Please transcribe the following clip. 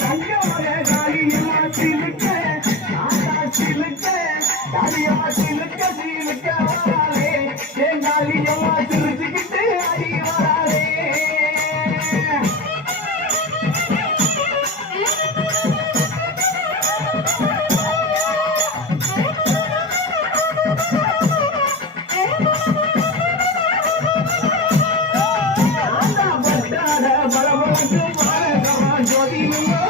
தங்கமக காளியம்மா சிலுக்க ஆத்தா சிலுக்க காளியம்மா சிலுக்க சிலுக்க வராளே என் காளியம்மா சிரிச்சுக்கிட்டு அடி வராளே பலவனுக்கு பாரதமா ஜோதியம்மா